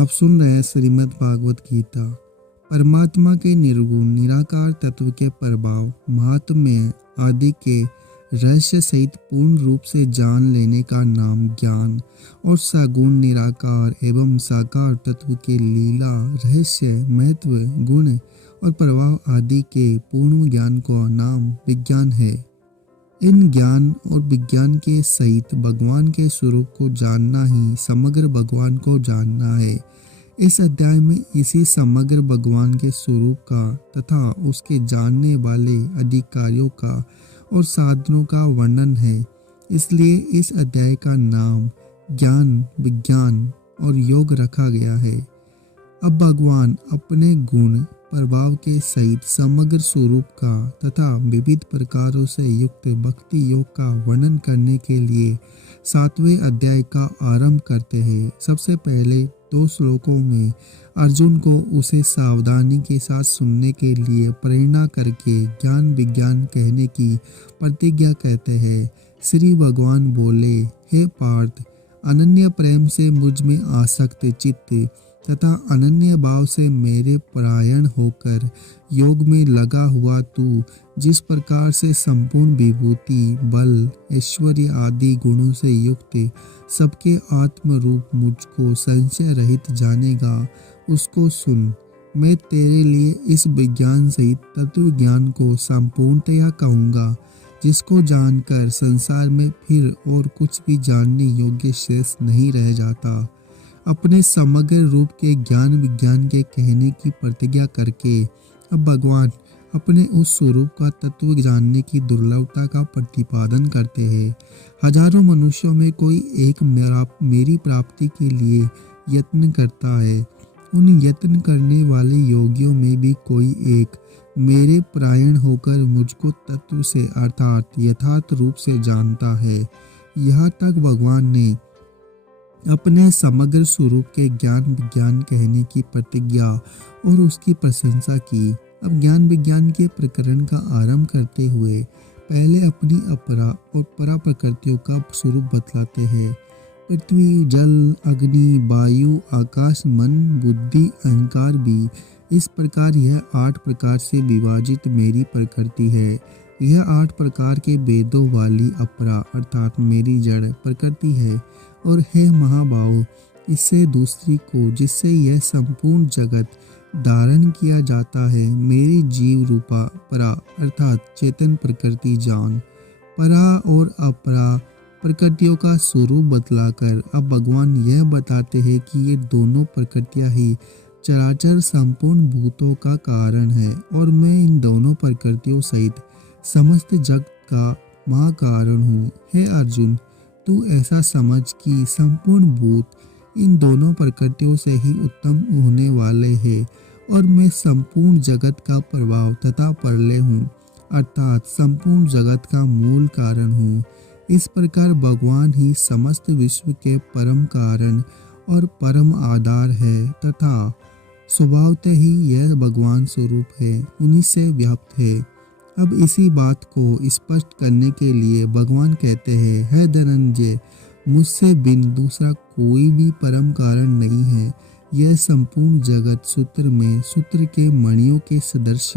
आप सुन रहे हैं श्रीमद् भागवत गीता। परमात्मा के निर्गुण निराकार तत्व के प्रभाव, महात्म्य आदि के रहस्य सहित पूर्ण रूप से जान लेने का नाम ज्ञान और सगुण निराकार एवं साकार तत्व के लीला, रहस्य, महत्व, गुण और प्रभाव आदि के पूर्ण ज्ञान का नाम विज्ञान है। इन ज्ञान और विज्ञान के सहित भगवान के स्वरूप को जानना ही समग्र भगवान को जानना है। इस अध्याय में इसी समग्र भगवान के स्वरूप का तथा उसके जानने वाले अधिकारियों का और साधनों का वर्णन है। इसलिए इस अध्याय का नाम ज्ञान, विज्ञान और योग रखा गया है। अब भगवान अपने गुण प्रभाव के सहित समग्र स्वरूप का तथा विविध प्रकारों से युक्त भक्ति योग का वर्णन करने के लिए 7वें अध्याय का आरंभ करते हैं। सबसे पहले 2 श्लोकों में अर्जुन को उसे सावधानी के साथ सुनने के लिए प्रेरणा करके ज्ञान विज्ञान कहने की प्रतिज्ञा कहते हैं। श्री भगवान बोले, हे पार्थ, अनन्य प्रेम से मुझ में आसक्त चित्त तथा अनन्य भाव से मेरे परायण होकर योग में लगा हुआ तू जिस प्रकार से संपूर्ण विभूति, बल, ऐश्वर्य आदि गुणों से युक्त सबके आत्म रूप मुझको संशय रहित जानेगा, उसको सुन। मैं तेरे लिए इस विज्ञान सहित तत्व ज्ञान को संपूर्णतया कहूँगा, जिसको जानकर संसार में फिर और कुछ भी जानने योग्य शेष नहीं रह जाता। अपने समग्र रूप के ज्ञान विज्ञान के कहने की प्रतिज्ञा करके अब भगवान अपने उस स्वरूप का तत्व जानने की दुर्लभता का प्रतिपादन करते हैं। हजारों मनुष्यों में कोई एक मेरी प्राप्ति के लिए यत्न करता है। उन यत्न करने वाले योगियों में भी कोई एक मेरे परायण होकर मुझको तत्व से अर्थात यथार्थ रूप से जानता है। यहाँ तक भगवान ने अपने समग्र स्वरूप के ज्ञान विज्ञान कहने की प्रतिज्ञा और उसकी प्रशंसा की। अब ज्ञान विज्ञान के प्रकरण का आरंभ करते हुए पहले अपनी अपरा और परा प्रकृतियों का स्वरूप बतलाते हैं। पृथ्वी, जल, अग्नि, वायु, आकाश, मन, बुद्धि, अहंकार भी इस प्रकार यह 8 प्रकार से विभाजित मेरी प्रकृति है। यह 8 प्रकार के वेदों वाली अपरा अर्थात मेरी जड़ प्रकृति है। और हे महाबाहो, इससे दूसरी को जिससे यह संपूर्ण जगत धारण किया जाता है, मेरी जीव रूपा परा अर्थात चेतन प्रकृति जान। परा और अपरा प्रकृतियों का स्वरूप बतलाकर अब भगवान यह बताते हैं कि ये दोनों प्रकृतियां ही चराचर संपूर्ण भूतों का कारण है और मैं इन दोनों प्रकृतियों सहित समस्त जगत का महाकारण हूँ। हे अर्जुन, तू ऐसा समझ कि संपूर्ण भूत इन दोनों प्रकृतियों से ही उत्पन्न होने वाले हैं और मैं संपूर्ण जगत का प्रभाव तथा प्रलय हूँ अर्थात संपूर्ण जगत का मूल कारण हूँ। इस प्रकार भगवान ही समस्त विश्व के परम कारण और परम आधार है तथा स्वभावतः ही यह भगवान स्वरूप है, उन्हीं से व्याप्त है। अब इसी बात को स्पष्ट करने के लिए भगवान कहते हैं, हे धनंजय, मुझसे बिन दूसरा कोई भी परम कारण नहीं है। यह संपूर्ण जगत सूत्र में सूत्र के मणियों के सदृश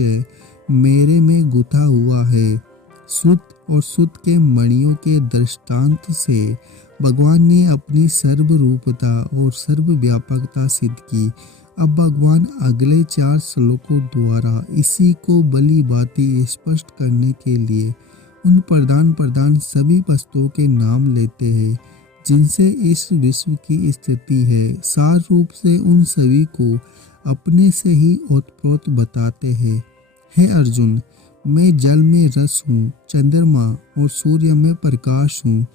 मेरे में गुथा हुआ है। सूत और सूत के मणियों के दृष्टांत से भगवान ने अपनी सर्वरूपता और सर्वव्यापकता सिद्ध की। अब भगवान अगले 4 श्लोकों द्वारा इसी को भली भांति स्पष्ट करने के लिए उन प्रधान सभी वस्तुओं के नाम लेते हैं जिनसे इस विश्व की स्थिति है। सार रूप से उन सभी को अपने से ही ओतप्रोत बताते हैं। हे अर्जुन, मैं जल में रस हूँ, चंद्रमा और सूर्य में प्रकाश हूँ,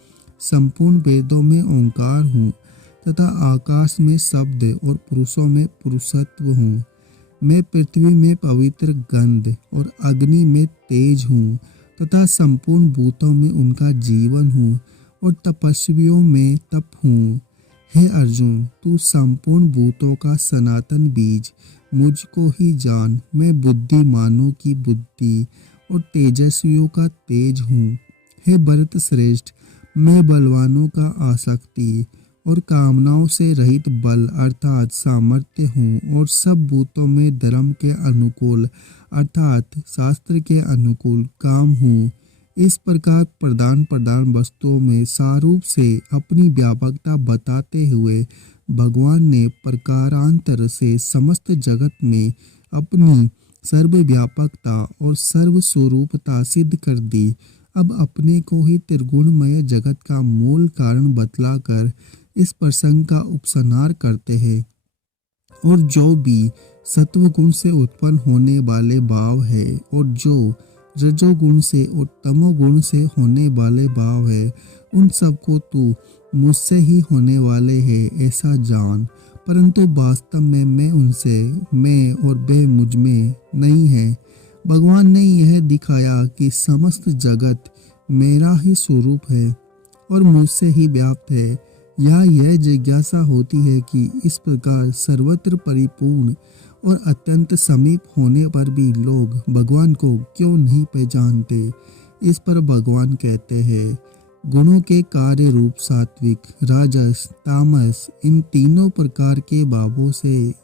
संपूर्ण वेदों में ओंकार हूँ तथा आकाश में शब्द और पुरुषों में पुरुषत्व हूँ। मैं पृथ्वी में पवित्र गंध और अग्नि में तेज हूँ तथा संपूर्ण भूतों में उनका जीवन हूँ और तपस्वियों में तप हूँ। हे अर्जुन, तू संपूर्ण भूतों का सनातन बीज, मुझको ही जान। मैं बुद्धिमानों की बुद्धि और तेजस्वियों का तेज हूँ। हे भरत श्रेष्ठ, मैं बलवानों का आसक्ति और कामनाओं से रहित बल अर्थात सामर्थ्य हूँ और सब भूतों में धर्म के अनुकूल अर्थात शास्त्र के अनुकूल काम हूँ। इस प्रकार प्रधान प्रधान वस्तुओं में सारूप से अपनी व्यापकता बताते हुए भगवान ने प्रकारांतर से समस्त जगत में अपनी सर्वव्यापकता और सर्वस्वरूपता सिद्ध कर दी। अब अपने को ही त्रिगुणमय जगत का मूल कारण बतलाकर इस प्रसंग का उपसंहार करते हैं। और जो भी सत्वगुण से उत्पन्न होने वाले भाव है और जो रजोगुण से और तमोगुण से होने वाले भाव है, उन सबको तू मुझसे ही होने वाले है ऐसा जान। परंतु वास्तव में मैं उनसे, मैं और वे मुझ में नहीं है। भगवान ने यह दिखाया कि समस्त जगत मेरा ही स्वरूप है और मुझसे ही व्याप्त है। यह जिज्ञासा होती है कि इस प्रकार सर्वत्र परिपूर्ण और अत्यंत समीप होने पर भी लोग भगवान को क्यों नहीं पहचानते। इस पर भगवान कहते हैं, गुणों के कार्य रूप सात्विक, राजस, तामस, इन तीनों प्रकार के भावों से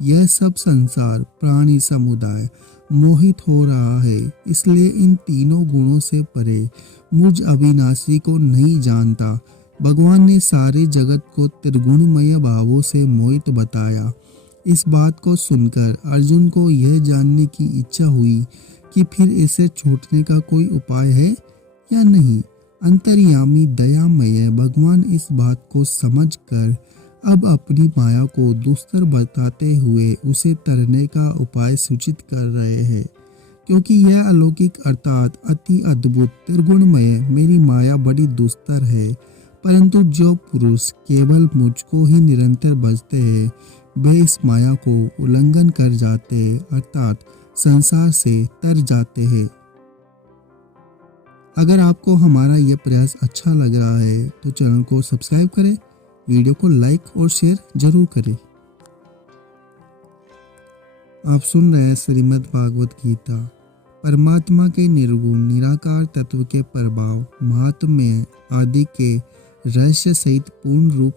यह सब संसार प्राणी समुदाय मोहित हो रहा है। इसलिए इन तीनों गुणों से परे मुझ अविनाशी को नहीं जानता। भगवान ने सारे जगत को त्रिगुणमय भावों से मोहित बताया। इस बात को सुनकर अर्जुन को यह जानने की इच्छा हुई कि फिर इसे छूटने का कोई उपाय है या नहीं। अंतर्यामी दयामय भगवान इस बात को समझकर अब अपनी माया को दुस्तर बताते हुए उसे तरने का उपाय सूचित कर रहे हैं। क्योंकि यह अलौकिक अर्थात अति अद्भुत त्रिगुणमय मेरी माया बड़ी दुस्तर है, परंतु जो पुरुष केवल मुझको ही निरंतर भजते हैं वे इस माया को उल्लंघन कर जाते हैं अर्थात संसार से तर जाते हैं। अगर आपको हमारा यह प्रयास अच्छा लग रहा है तो चैनल को सब्सक्राइब करें, वीडियो को लाइक और शेयर जरूर करें। आप सुन रहे हैं श्रीमद् भागवत गीता। परमात्मा के निर्गुण निराकार तत्व के प्रभाव महात्म्य आदि के रहस्य सहित पूर्ण रूप